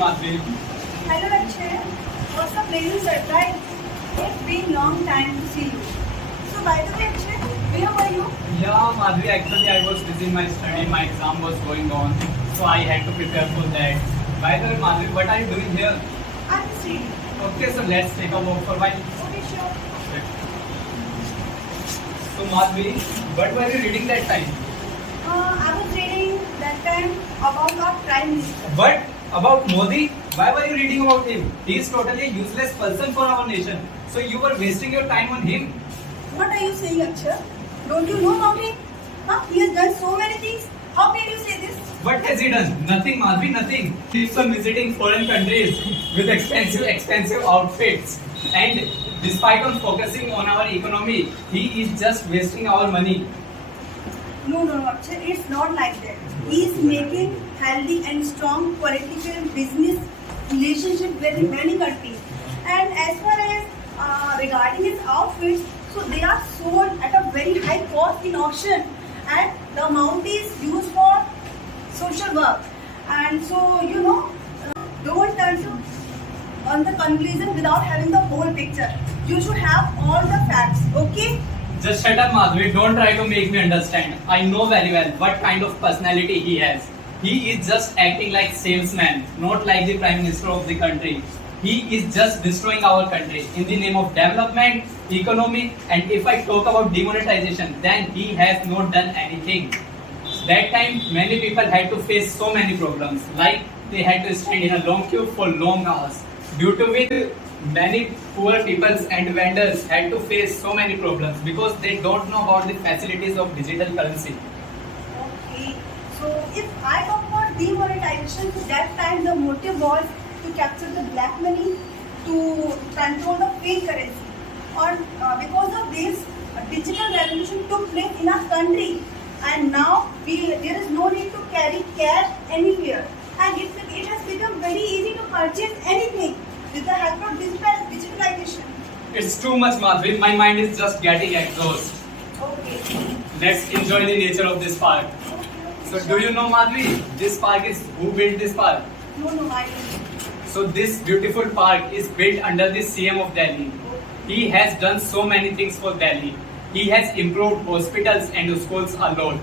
Madhvi. Hello Akshay. What's up ladies and gentlemen? It's been long time to see you. So by the way Akshay, where were you? Yeah, Madhvi, actually I was busy in my study. My exam was going on, so I had to prepare for that. By the way, Madhvi, what are you doing here? I'm just reading. Okay, so let's take a walk for a while. Okay, sure. So Madhvi, what were you reading that time? I was reading that time about our Prime Minister. What about Modi? Why were you reading about him? He is totally a useless person for our nation. So you were wasting your time on him. What are you saying Akshay? Don't you know about him? Huh? He has done so many things. How can you say this? What has he done? Nothing, Madhvi, nothing. He keeps on visiting foreign countries with expensive outfits. And despite on focusing on our economy, he is just wasting our money. No, Akshay, it's not like that. He is making healthy and strong political business relationship with many countries. And as far as regarding his outfits, so they are sold at a very high cost in auction, and the amount is used for social work. And so don't turn to on the conclusion without having the whole picture. You should have all the facts. Okay? Just shut up, Madhvi. Don't try to make me understand. I know very well what kind of personality he has. He is just acting like salesman, not like the Prime Minister of the country. He is just destroying our country in the name of development, economy, and if I talk about demonetization, then he has not done anything. That time, many people had to face so many problems, like they had to stand in a long queue for long hours, due to which many poor people and vendors had to face so many problems because they don't know about the facilities of digital currency. Okay. So if I talk about demonetization, so that time the motive was to capture the black money, to control the fake currency. Or because of this, a digital revolution took place in our country, and now there is no need to carry cash anywhere, and it has become very easy to purchase anything with the help of digitalization. It's too much, Madhvi. My mind is just getting exhausted. Okay. Let's enjoy the nature of this park. So, do you know, Madhvi, this park is who built this park? No, I don't. So, this beautiful park is built under the CM of Delhi. He has done so many things for Delhi. He has improved hospitals and schools a lot.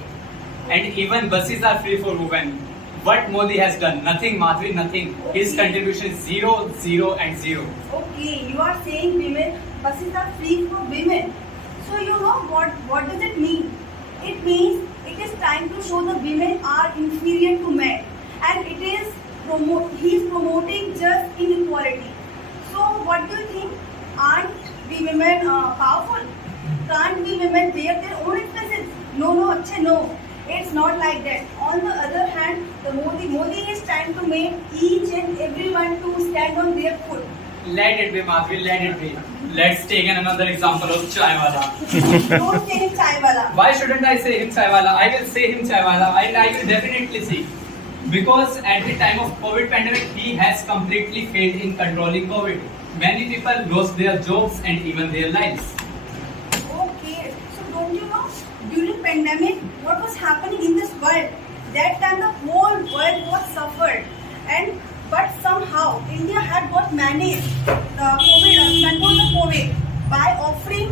And even buses are free for women. What Modi has done? Nothing, Madhvi, nothing. His contribution is 0, 0 and 0. Okay, you are saying women buses are free for women. So you know what does it mean? It means it is time to show the women are inferior to men, and it is he is promoting just inequality. So what do you think? Aren't we women powerful? Can't we women bear their own expenses? No, Akshay, no. It's not like that. On the other hand, the Modi is trying to make each and everyone to stand on their foot. Let it be, Madhvi, let it be. Let's take another example of Chaiwala. Don't say him Chaiwala. Why shouldn't I say him Chaiwala? I will say him Chaiwala, and I will definitely see. Because at the time of COVID pandemic, he has completely failed in controlling COVID. Many people lost their jobs and even their lives. Okay, so don't you know, during pandemic, what was happening in this world? That time the whole world was suffered, but somehow India had got managed the COVID, control the COVID by offering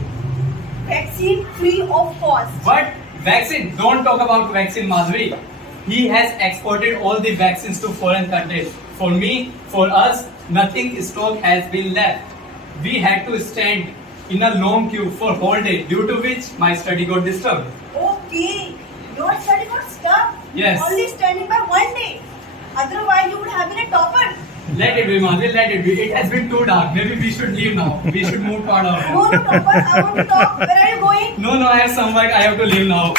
vaccine free of cost. What? Vaccine? Don't talk about vaccine, Madhvi. He has exported all the vaccines to foreign countries. For me, for us, nothing stock has been left. We had to stand in a long queue for whole day, due to which my study got disturbed. Okay, your study got stuck. Yes. Only standing by one day. Otherwise, you would have been a topper. Let it be, Madhvi, let it be. It has been too dark. Maybe we should leave now. We should move to our No, topper. I want to talk. Where are you going? No, I have some work. I have to leave now.